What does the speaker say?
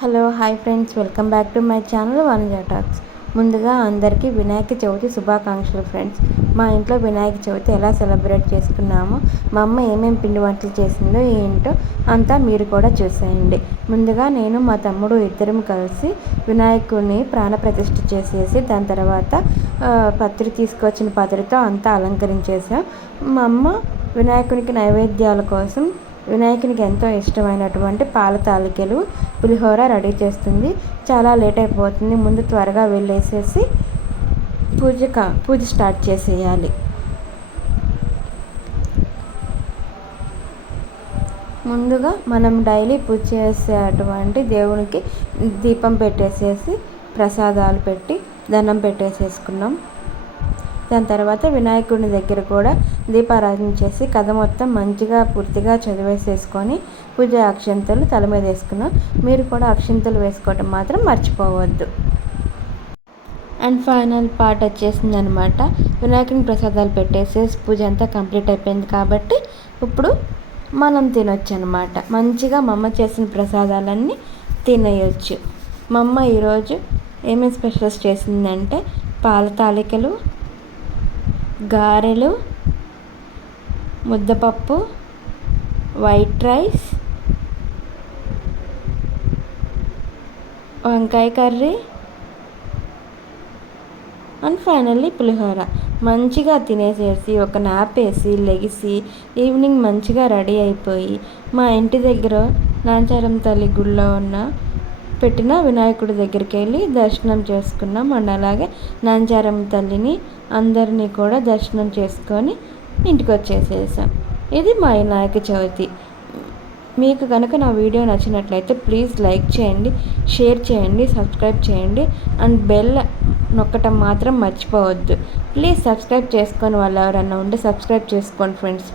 Hello hi friends, welcome back to my channel Vanaja talks. ముందుగా అందరికీ వినాయక చవితి శుభాకాంక్షలు ఫ్రెండ్స్. మా ఇంట్లో వినాయక చవితి ఎలా సెలబ్రేట్ చేసుకున్నామో, మా అమ్మ ఏమేమి పిండి వంటలు చేసిందో ఏంటో అంతా మీరు కూడా చూసేయండి. ముందుగా నేను మా తమ్ముడు ఇద్దరం కలిసి వినాయకుడిని ప్రాణప్రతిష్ఠ చేసేసి దాని తర్వాత పత్రి తీసుకొచ్చిన పత్రితో అంతా అలంకరించేసాం. మా అమ్మ వినాయకునికి నైవేద్యాల కోసం వినాయకునికి ఎంతో ఇష్టమైనటువంటి పాల తాలికలు, పులిహోర రెడీ చేస్తుంది. చాలా లేట్ అయిపోతుంది, ముందు త్వరగా వెళ్ళేసేసి పూజ స్టార్ట్ చేసేయాలి. ముందుగా మనం డైలీ పూజ చేసేటువంటి దేవునికి దీపం పెట్టేసేసి ప్రసాదాలు పెట్టి దండం పెట్టేసేసుకున్నాం. దాని తర్వాత వినాయకుడి దగ్గర కూడా దీపారాధన చేసి కథ మొత్తం మంచిగా పూర్తిగా చదివేసేసుకొని పూజ అక్షింతలు తల మీద వేసుకున్నాం. మీరు కూడా అక్షింతలు వేసుకోవటం మాత్రం మర్చిపోవద్దు. అండ్ ఫైనల్ పార్ట్ వచ్చేసింది అనమాట. వినాయకుని ప్రసాదాలు పెట్టేసేసి పూజ అంతా కంప్లీట్ అయిపోయింది కాబట్టి ఇప్పుడు మనం తినొచ్చు అనమాట. మంచిగా మా అమ్మ చేసిన ప్రసాదాలన్నీ తినేయచ్చు. మా అమ్మ ఈరోజు ఏమేమి స్పెషల్స్ చేసిందంటే పాల తాలికలు, గారెలు, ముద్దపప్పు, వైట్ రైస్, వంకాయ కర్రీ అండ్ ఫైనల్లీ పులిహోర. మంచిగా తినేసేసి ఒక నాప్ వేసి లెగిసి ఈవినింగ్ మంచిగా రెడీ అయిపోయి మా ఇంటి దగ్గర నాంచారం తల్లి గుడిలో పెట్టిన వినాయకుడి దగ్గరికి వెళ్ళి దర్శనం చేసుకున్నాం. అండ్ అలాగే నాంచారం తల్లిని అందరినీ కూడా దర్శనం చేసుకొని ఇంటికి వచ్చేసేసాం. ఇది మా వినాయక చవితి. మీకు కనుక నా వీడియో నచ్చినట్లయితే ప్లీజ్ లైక్ చేయండి, షేర్ చేయండి, సబ్స్క్రైబ్ చేయండి అండ్ బెల్ నొక్కటం మాత్రం మర్చిపోవద్దు. ప్లీజ్ సబ్స్క్రైబ్ చేసుకొని వాళ్ళు ఎవరన్నా ఉంటే సబ్స్క్రైబ్ చేసుకోండి ఫ్రెండ్స్.